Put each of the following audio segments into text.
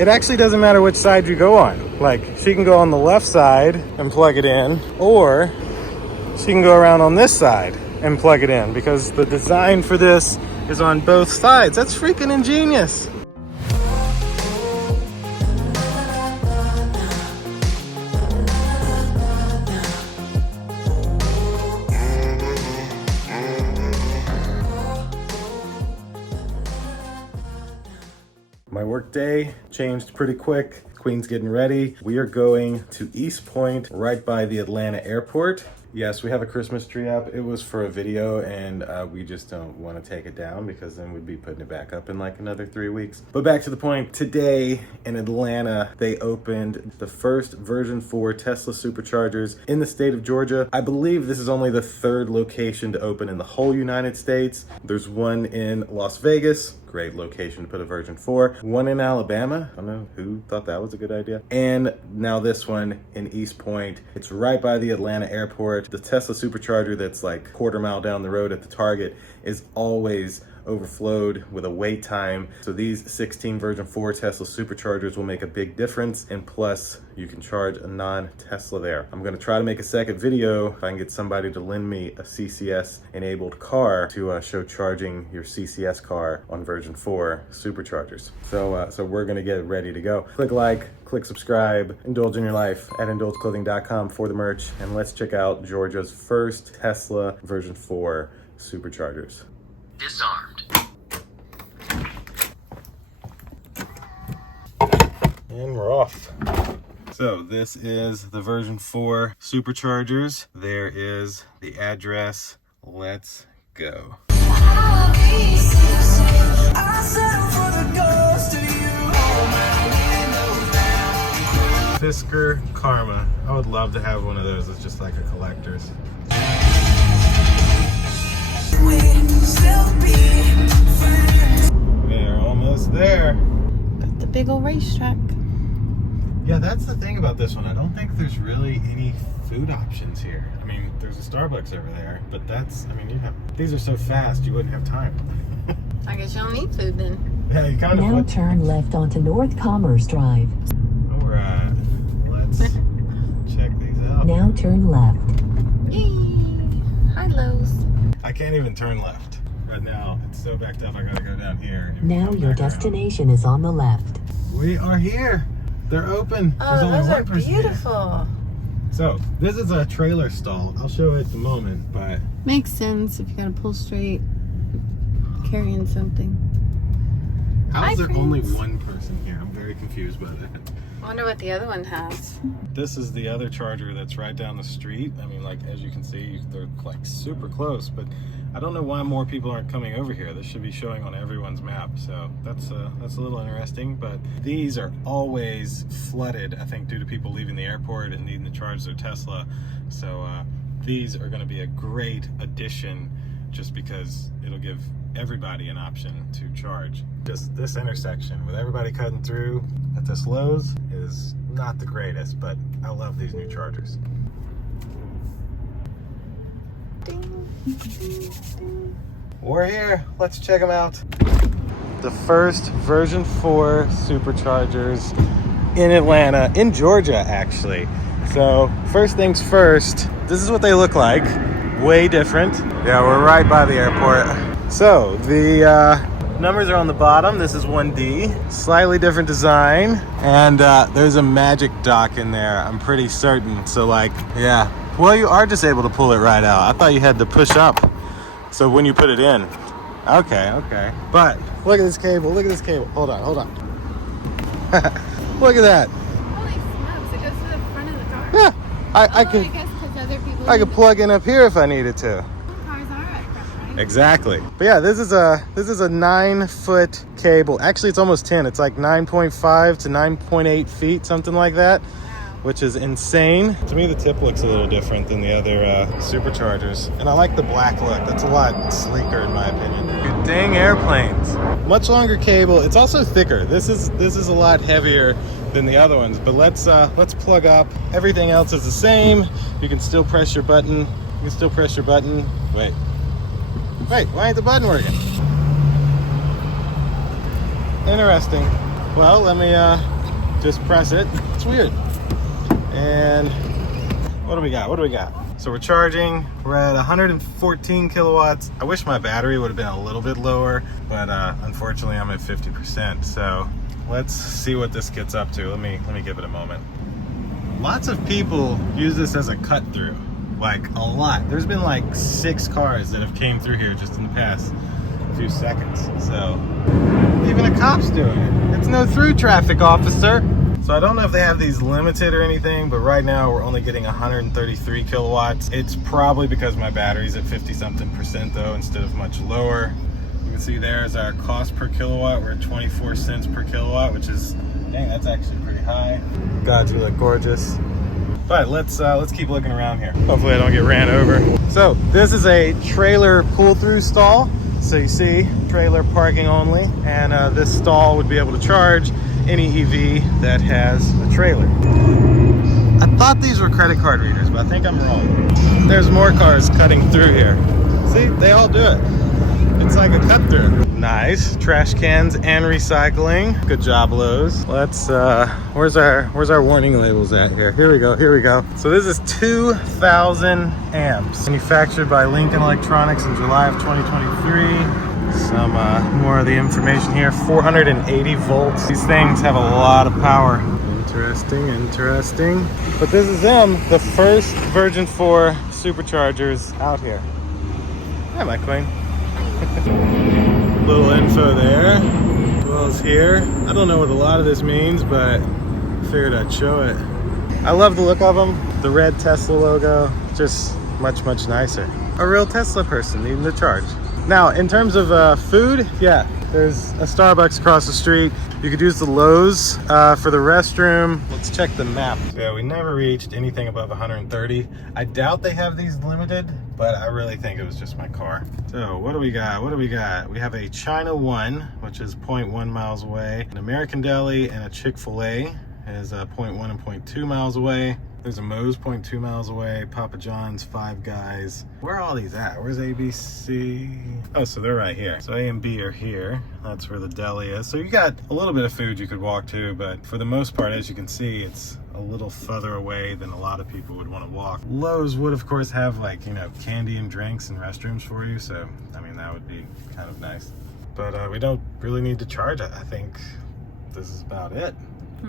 it actually doesn't matter which side you go on. Like, she can go on the left side and plug it in, or she can go around on this side and plug it in, because the design for this is on both sides. That's freaking ingenious. My work day changed pretty quick. Queen's getting ready. We are going to East Point, right by the Atlanta airport. Yes, we have a Christmas tree up. It was for a video, and we just don't want to take it down because then we'd be putting it back up in like another 3 weeks. But back to the point, today in Atlanta, they opened the first version 4 Tesla Superchargers in the state of Georgia. I believe this is only the 3rd location to open in the whole United States. There's one in Las Vegas. Great location to put a version 4. One in Alabama. I don't know who thought that was a good idea. And now this one in East Point. It's right by the Atlanta airport. The Tesla Supercharger that's like a quarter mile down the road at the Target is always overflowed with a wait time. So these 16 version 4 Tesla Superchargers will make a big difference, and plus you can charge a non-Tesla there. I'm gonna try to make a second video if I can get somebody to lend me a CCS enabled car to show charging your CCS car on version 4 Superchargers. So we're gonna get ready to go. Click like, click subscribe, indulge in your life at indulgeclothing.com for the merch, and let's check out Georgia's first Tesla version 4 Superchargers. Disarmed. And we're off. So this is the version 4 Superchargers. There is the address. Let's go. Fisker Karma. I would love to have one of those. It's just like a collector's. We're almost there. The big old racetrack. Yeah, that's the thing about this one. I don't think there's really any food options here. I mean, there's a Starbucks over there, but that's, I mean, these are so fast you wouldn't have time. I guess you don't need food then. Yeah, you kind of Now turn left onto North Commerce Drive. All right, let's check these out. Now turn left. Yay! Hi, Lowe's. I can't even turn left right now. It's so backed up. I gotta go down here. Now your destination is on the left. We are here. They're open. Oh, There's only those one are person here. beautiful. So this is a trailer stall. I'll show it in a moment, but Makes sense if you gotta pull straight, carrying something. how is there friends. only one person here? I'm very confused by that. I wonder what the other one has. This is the other charger that's right down the street. I mean, like, as you can see, they're like super close, but I don't know why more people aren't coming over here. This should be showing on everyone's map, so that's a little interesting. But these are always flooded, I think, due to people leaving the airport and needing to charge their Tesla. So these are going to be a great addition, just because it'll give everybody an option to charge. Just this intersection with everybody cutting through at this Lowe's is not the greatest, but I love these new chargers. We're here. Let's check them out. The first version 4 Superchargers in Atlanta, in Georgia actually. So first things first, this is what they look like. Way different. Yeah, we're right by the airport. So the numbers are on the bottom. This is 1D, slightly different design, and there's a magic dock in there, I'm pretty certain. So like, yeah, well, you are just able to pull it right out. I thought you had to push up, so when you put it in. Okay, but look at this cable, hold on. Look at that. Holy smokes, it goes to the front of the car. Yeah, I I guess because other people could plug in up here if I needed to. cars are at front, right? Exactly. But yeah, this is a 9-foot cable. Actually, it's almost 10. It's like 9.5 to 9.8 feet, something like that, which is insane. To me, the tip looks a little different than the other Superchargers. And I like the black look. That's a lot sleeker in my opinion. Good dang airplanes. Much longer cable. It's also thicker. This is a lot heavier than the other ones. But let's plug up. Everything else is the same. You can still press your button. Wait, why ain't the button working? Interesting. Well, let me just press it. It's weird. And what do we got? What do we got? So we're charging. We're at 114 kilowatts. I wish my battery would have been a little bit lower, but unfortunately I'm at 50%. So let's see what this gets up to. Let me give it a moment. Lots of people use this as a cut through, like a lot. There's been like 6 cars that have came through here just in the past few seconds. So even a cop's doing it. It's no through traffic, officer. So I don't know if they have these limited or anything, but right now we're only getting 133 kilowatts. It's probably because my battery's at 50 something percent though, instead of much lower. You can see there's our cost per kilowatt. We're at 24 cents per kilowatt, which is, dang, that's actually pretty high. God, you look gorgeous. But let's keep looking around here. Hopefully I don't get ran over. So this is a trailer pull-through stall. So you see, trailer parking only, and this stall would be able to charge any EV that has a trailer. I thought these were credit card readers, but I think I'm wrong. There's more cars cutting through here. See, they all do it. It's like a cut through. Nice, trash cans and recycling. Good job, Lowe's. Let's, where's our warning labels at here? Here we go, here we go. So this is 2,000 amps. Manufactured by Lincoln Electronics in July of 2023. Some more of the information here. 480 volts. These things have a lot of power. Interesting, interesting. But this is them, the first Version 4 Superchargers out here. Hi, my queen. Little info there. As well as here. I don't know what a lot of this means, but I figured I'd show it. I love the look of them. The red Tesla logo, just much, much nicer. A real Tesla person needing to charge. Now, in terms of food, yeah, there's a Starbucks across the street. You could use the Lowe's for the restroom. Let's check the map. Yeah, we never reached anything above 130. I doubt they have these limited, but I really think it was just my car. So what do we got? What do we got? We have a China 1, which is 0.1 miles away. An American Deli and a Chick-fil-A is 0.1 and 0.2 miles away. There's a Moe's 0.2 miles away, Papa John's, Five Guys. Where are all these at? Where's ABC? Oh, so they're right here. So A and B are here. That's where the deli is. So you got a little bit of food you could walk to, but for the most part, as you can see, it's a little further away than a lot of people would want to walk. Lowe's would, of course, have like, you know, candy and drinks and restrooms for you. So, I mean, that would be kind of nice. But we don't really need to charge it. I think this is about it.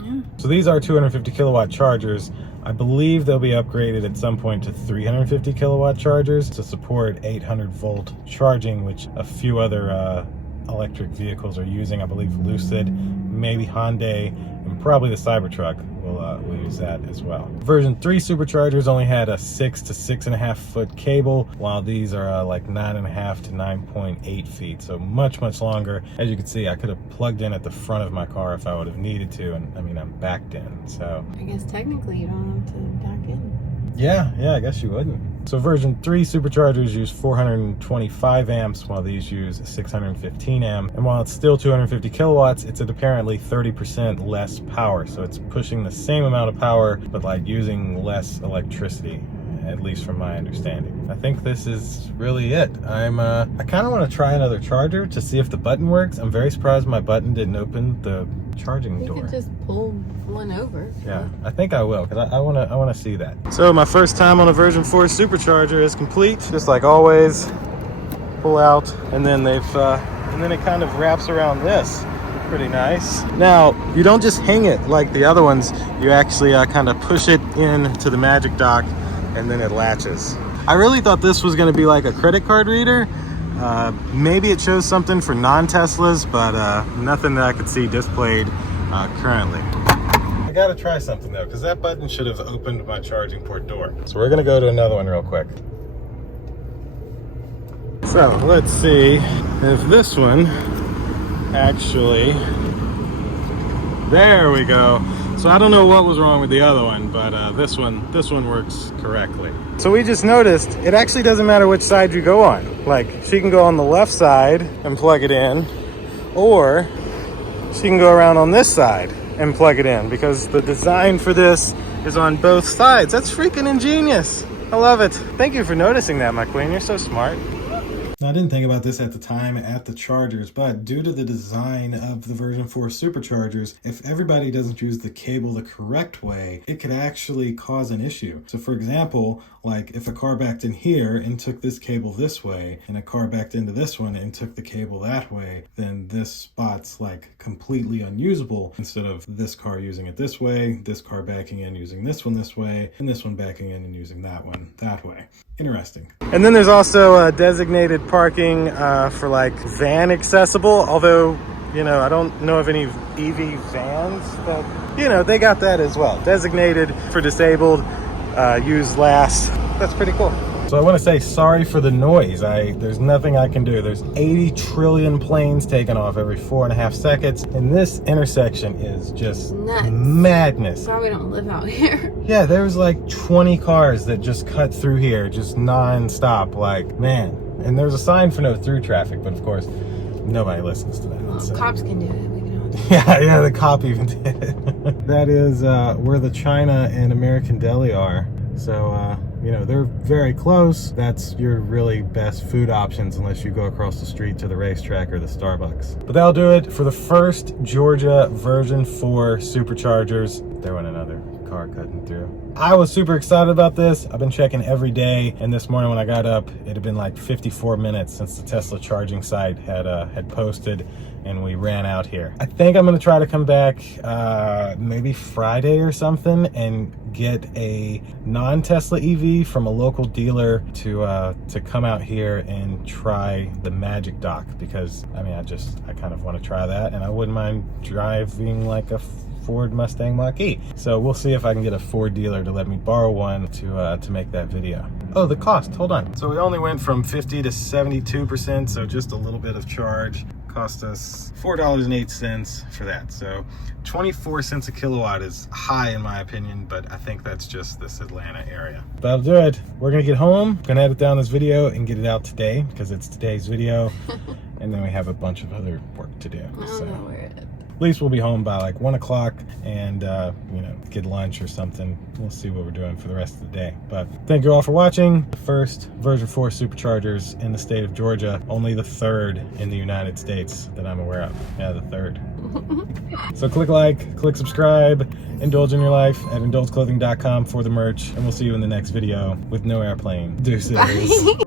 Yeah. So these are 250 kilowatt chargers. I believe they'll be upgraded at some point to 350 kilowatt chargers to support 800 volt charging, which a few other electric vehicles are using. I believe Lucid, maybe Hyundai, and probably the Cybertruck will use that as well. Version 3 Superchargers only had a 6 to 6.5 foot cable, while these are like 9.5 to 9.8 feet, so much longer. As you can see, I could have plugged in at the front of my car if I would have needed to, and I mean, I'm backed in, so I guess technically you don't have to back in. Yeah, I guess you wouldn't. So version 3 Superchargers use 425 amps, while these use 615 amp. And while it's still 250 kilowatts, it's at apparently 30% less power. So it's pushing the same amount of power, but like using less electricity, at least from my understanding. I think this is really it. I kind of want to try another charger to see if the button works. I'm very surprised my button didn't open the charging door. You could just pull one over. Yeah, I think I will, because I want to see that. So my first time on a version 4 Supercharger is complete, just like always. Pull out, and then it kind of wraps around this. Pretty nice. Now, you don't just hang it like the other ones. You actually kind of push it into the Magic Dock, and then it latches. I really thought this was going to be like a credit card reader. Maybe it shows something for non-Teslas, but nothing that I could see displayed currently. I gotta try something though, because that button should have opened my charging port door. So we're gonna go to another one real quick. So let's see if this one actually, there we go. So I don't know what was wrong with the other one, but this one works correctly. So we just noticed it actually doesn't matter which side you go on. Like, she can go on the left side and plug it in, or she can go around on this side and plug it in, because the design for this is on both sides. That's freaking ingenious. I love it. Thank you for noticing that, my queen. You're so smart. Now, I didn't think about this at the time at the chargers, but due to the design of the version 4 superchargers, if everybody doesn't use the cable the correct way, it could actually cause an issue. So for example, like if a car backed in here and took this cable this way, and a car backed into this one and took the cable that way, then this spot's like completely unusable. Instead of this car using it this way, this car backing in using this one this way, and this one backing in and using that one that way. Interesting. And then there's also designated parking for like van accessible, although, you know, I don't know of any EV vans, but, you know, they got that as well. Designated for disabled, use last. That's pretty cool. So I want to say sorry for the noise. There's nothing I can do. There's 80 trillion planes taking off every 4.5 seconds. And this intersection is just nuts. Madness. Probably don't live out here. Yeah, there's like 20 cars that just cut through here, just non-stop, like, man. And there's a sign for no through traffic, but of course, nobody listens to that. Well, So. cops can do it. We can all do it. Yeah, the cop even did it. That is where the China and American Deli are. So, you know, they're very close. That's your really best food options unless you go across the street to the racetrack or the Starbucks. But that'll do it for the first Georgia version 4 superchargers. There went another car cutting through. I was super excited about this. I've been checking every day, and this morning when I got up, it had been like 54 minutes since the Tesla charging site had posted, and we ran out here. I think I'm gonna try to come back maybe Friday or something and get a non-Tesla EV from a local dealer to come out here and try the Magic Dock, because I mean I kind of want to try that, and I wouldn't mind driving like a Ford Mustang Mach-E. So we'll see if I can get a Ford dealer to let me borrow one to make that video. Oh, the cost, hold on. So we only went from 50 to 72%, so just a little bit of charge. Cost us $4.08 for that. So 24 cents a kilowatt is high in my opinion, but I think that's just this Atlanta area. That'll do it. We're gonna get home, gonna edit down this video and get it out today because it's today's video. And then we have a bunch of other work to do. I don't So. know where it is. At least we'll be home by like 1 o'clock and, you know, get lunch or something. We'll see what we're doing for the rest of the day. But thank you all for watching. The first version 4 superchargers in the state of Georgia. Only the 3rd in the United States that I'm aware of. Yeah, the 3rd. So click like, click subscribe, indulge in your life at indulgeclothing.com for the merch. And we'll see you in the next video with no airplane. Deuces. Bye.